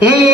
এই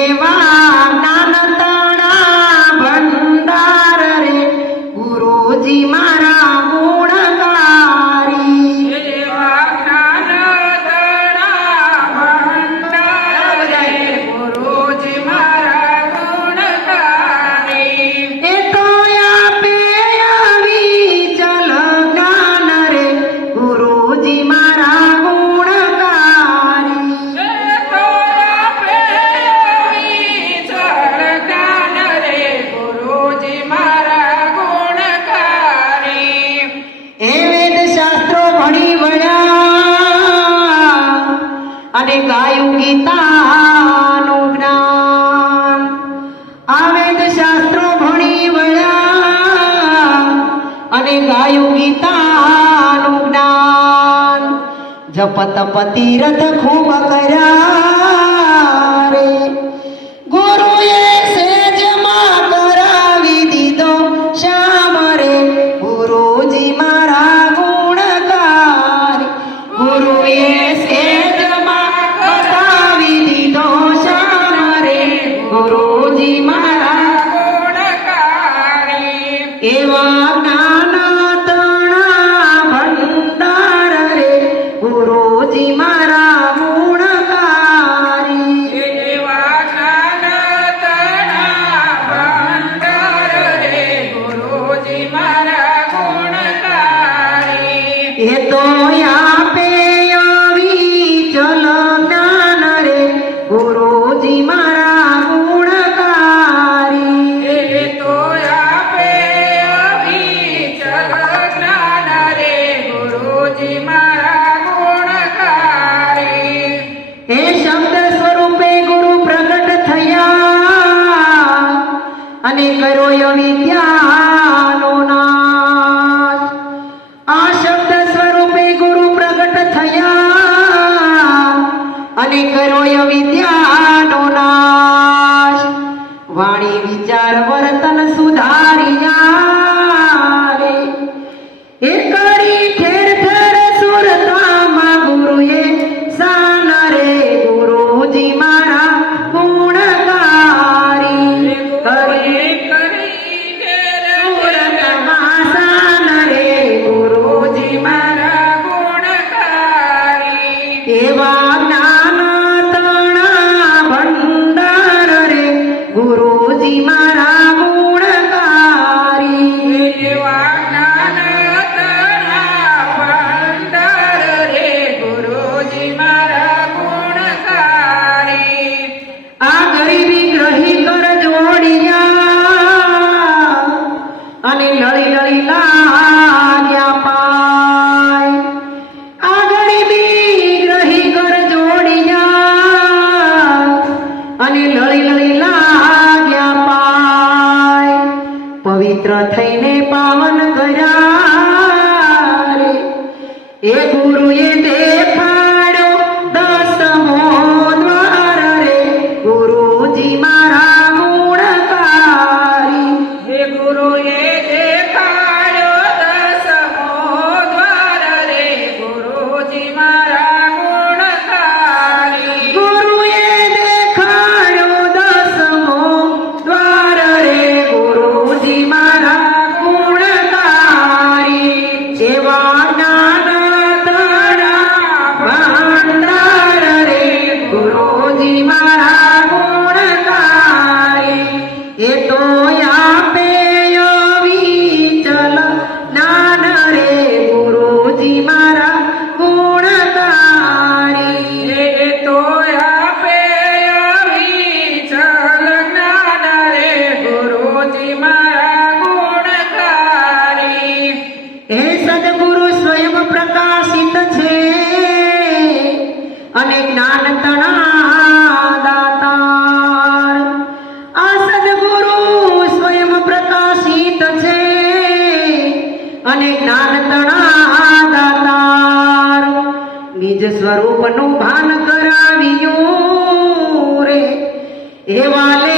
જયારે ગાયું ગીતાનું જ્ઞાન. જપ તપ તીરથ ખૂબ કર્યા રે. ગુરુએ સેજમાં કરાવી દીધો શ્યામ રે. ગુરુજી મારા ગુણકાર. ગુરુએ સેજમાં બતાવી દીધો શ્યામ રે. ગુરુજી મારા એવા Dale.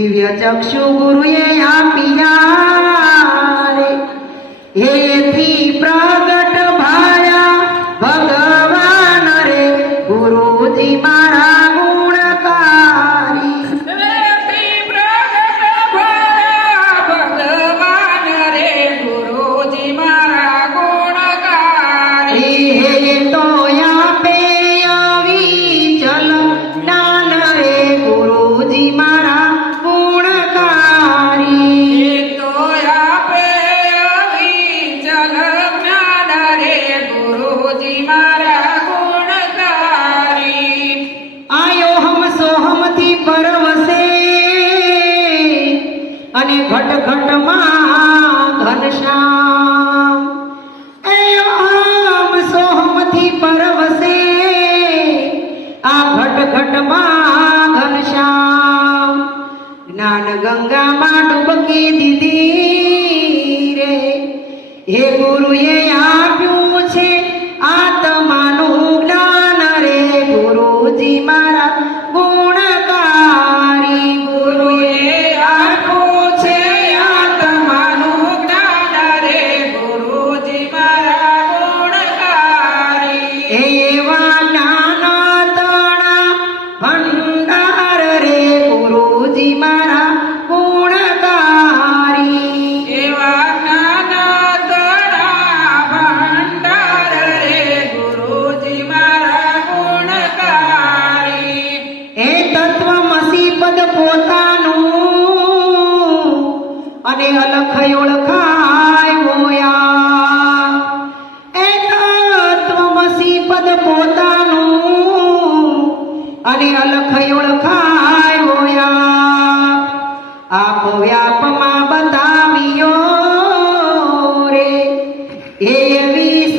દિવ્ય ચક્ષુ ગુરુએ આપ્યા જળમાં ઘનશ્યામ જ્ઞાન ગંગામાં ડૂબકી દીધી રે. હે ગુરુએ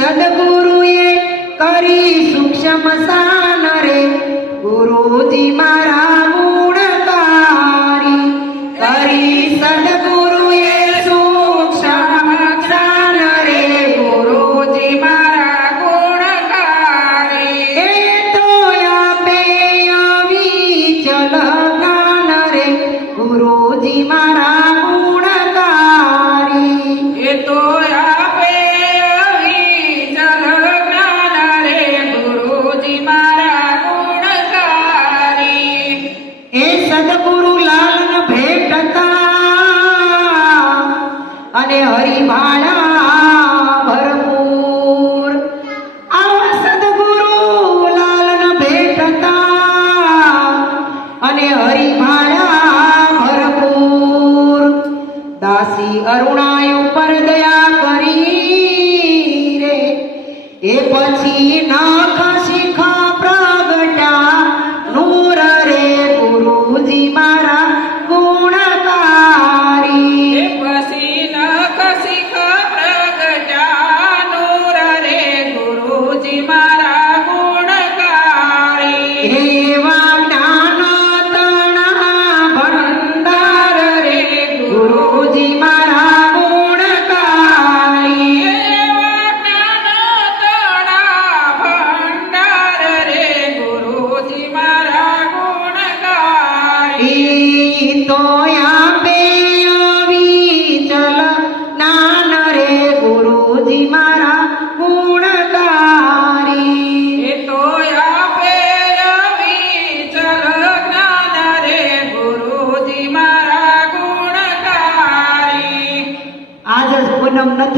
સદગુરુએ કરી સૂક્ષ્મ સાન રે ગુરુજી મારા દાસી અરુણાય ઉપર દયા કરી રે. એ પછી નાખ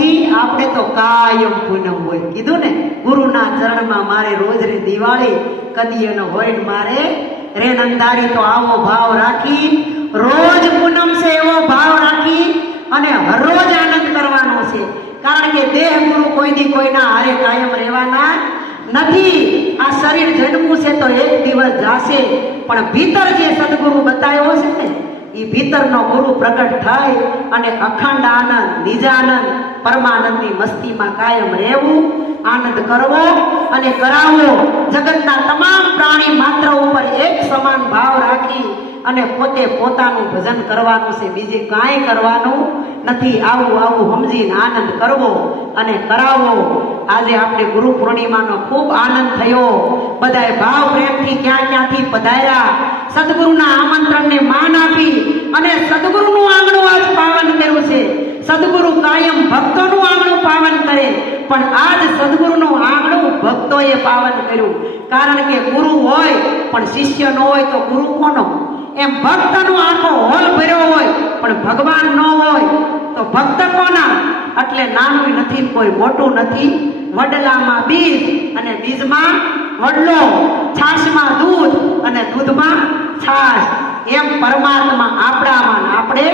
નથી આપણે તો કાયમ પૂનમ હોય. કીધું ને, ગુરુના ચરણમાં મારે રોજ રે દિવાળી કદી એનો હોય મારે. રે નંદારી, તો આવો ભાવ રાખી. રોજ પૂનમ છે એવો ભાવ રાખી અને હરરોજ આનંદ કરવાનો છે. કારણ કે દેહ ગુરુ કોઈની કોઈના હારે કાયમ રહેવાના નથી. આ શરીર જન્મવું છે તો એક દિવસ જાશે. પણ ભીતર જે સદગુરુ બતાવ્યો છે ને એ ભીતરનો ગુરુ પ્રગટ થાય અને અખંડ આનંદ, નિજાનંદ, પરમાનંદની મસ્તીમાં કાયમ રહેવું, આનંદ કરવો અને કરાવવો. જગતના તમામ પ્રાણી માત્ર ઉપર એક સમાન ભાવ રાખી અને પોતે પોતાનું ભજન કરવાનું છે. બીજે કાંઈ કરવાનું નથી. આવું આવું સમજીને આનંદ કરવો અને કરાવવો. આજે આપણે ગુરુ પૂર્ણિમાનો ખૂબ આનંદ થયો. બધાએ ભાવ પ્રેમથી ક્યાં ક્યાંથી પધાર્યા? સદગુરુના આમંત્રણને માન આપી અને સદગુરુનું આંગણું આજ પાવન કર્યું છે. સદગુરુ કાયમ ભક્તોનું આંગણું પાવન કરે. પણ આજ સદગુરુનું આંગણું ભક્તોએ પાવન કર્યું. કારણ કે ગુરુ હોય, પણ શિષ્ય ન હોય તો ગુરુ કોનો? એમ ભક્તનો આખો હોલ ભર્યો પણ ભગવાન ન હોય તો ભક્ત કોના? એટલે નાનું નથી, કોઈ મોટું નથી. વડલામાં બીજ અને બીજમાં વડલો, છાશમાં દૂધ અને દૂધમાં છાશ. એમ પરમાત્મા આપણામાં આપણે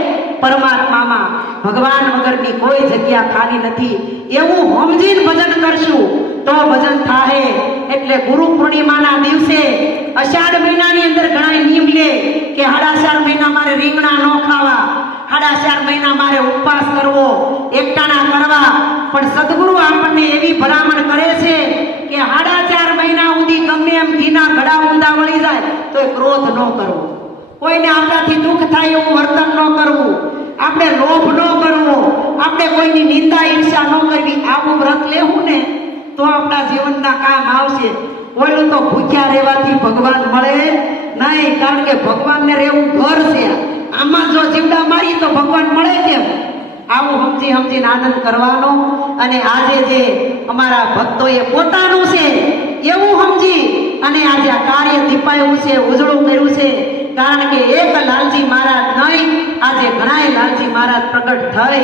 પરમાત્મામાં. ભગવાન વગરની કોઈ જગ્યા ખાલી નથી. એવું સમજીને ભજન કરશું, તો ભજન થાહે. એટલે ગુરુ પૂર્ણિમાના દિવસે અષાઢ મહિનાની અંદર ઘણા નિયમ લે. કે સાડા ચાર મહિના મારે રીંગણા ન ખાવા સાડા ચાર મહિના મારે ઉપવાસ કરવો, એકટાણા કરવા. પણ સદગુરુ આપણને એવી ભલામણ કરે છે કે સાડા ચાર મહિના સુધી ગમે એમ ઘીના ઘડા ઊંધા વળી જાય, તો એ ક્રોધ ન કરવો. કોઈને આપણાથી દુઃખ થાય એવું વર્તન ન કરવું. આપણે લોભ ન કરવો. આપણે કોઈની નિંદા ન ન કરવી. આવું વ્રત લેવું ને તો આપણા જીવનના કામ આવશે. ઓલું તો ભૂખ્યા રહેવાથી ભગવાન મળે નહીં, કારણ કે ભગવાનને રહેવું ઘર છે. આમાં જો જીવડા મારી તો ભગવાન મળે કેમ? આવું સમજી સમજીને આનંદ કરવાનો અને આજે જે અમારા ભક્તોએ પોતાનું છે, એવું સમજી અને આજે આ કાર્ય દીપાયું છે, ઉજળું કર્યું છે, કારણ કે એક લાલજી મહારાજ નહીં, આજે ઘણાય લાલજી મહારાજ પ્રગટ થઈ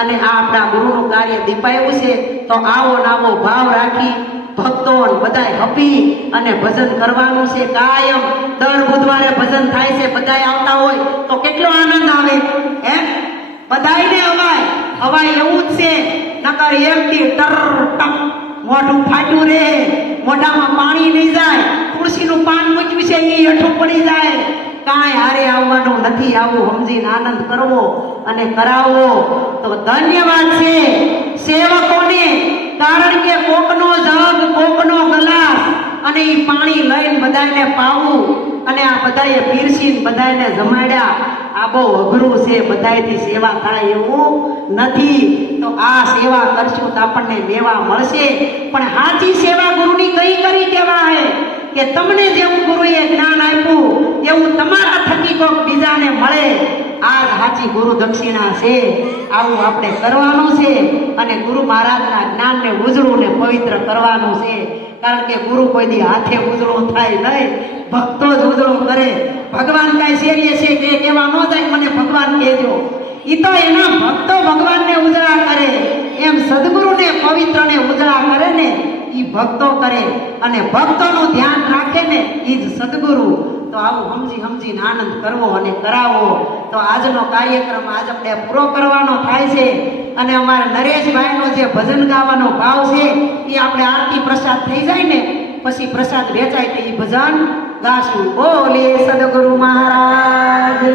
અને આ આપણા ગુરુનું કાર્ય દીપાયું છે, તો આવો નાવો ભાવ રાખી ભક્તો બધાય હપી અને ભજન કરવાનું છે કાયમ. દર બુધવારે ભજન થાય છે, બધાય આવતા હોય તો કેટલો આનંદ આવે? એમ? બધાયને અવાય. અવાય એવું જ છે. નકર એમથી ટર ટક મોઢું ફાટ્યું રહે. મોઢામાં પાણી નહીં જાય. તુલસીનું પાન મૂક્યું છે એ અઠું પડી જાય. કાંઈ હારે આવવાનું નથી. આવું સમજીને આનંદ કરવો અને કરાવવો. તો ધન્યવાદ છે. સેવકોને કારણ કે કોકનો જગ, કોકનો ગ્લાસ અને એ પાણી લઈને બધાને પાવું અને આ બધાએ પીરસીને બધાને જમાડ્યા. આ બહુ અઘરું છે બધાથી સેવા થાય એવું નથી. તો આ સેવા કરશું તો આપણને મેવા મળશે. પણ સાચી સેવા ગુરુની કઈ કરી કહેવાય? કે તમને જેવું ગુરુએ જ્ઞાન આપ્યું, એવું તમારા થકી કોક બીજાને મળે. આ સાચી ગુરુ દક્ષિણા છે. આવું આપણે કરવાનું છે અને ગુરુ મહારાજના જ્ઞાનને ઉજળું ને પવિત્ર કરવાનું છે. કારણ કે ગુરુ કોઈ દી હાથે ઉજળું થાય નહીં, ભક્તો જ ઉજળું કરે. ભગવાન કાંઈ શેરીએ છે કે કેવા ન જાય, મને ભગવાન કહેજો. એ તો એના ભક્તો ભગવાનને ઉજળા કરે. એમ સદગુરુને પવિત્રને ઉજળા કરે ને એ ભક્તો કરે. અને ભક્તોનું ધ્યાન રાખે ને એ જ સદગુરુ. તો આવું સમજી સમજીને આનંદ કરવો અને કરાવવો તો આજનો કાર્યક્રમ આજ આપણે પૂરો કરવાનો થાય છે. અને અમારા નરેશભાઈનો જે ભજન ગાવાનો ભાવ છે, એ આપણે આરતી પ્રસાદ થઈ જાય ને, પછી પ્રસાદ વેચાય તો ભજન ગાશું. બોલે સદગુરુ મહારાજ.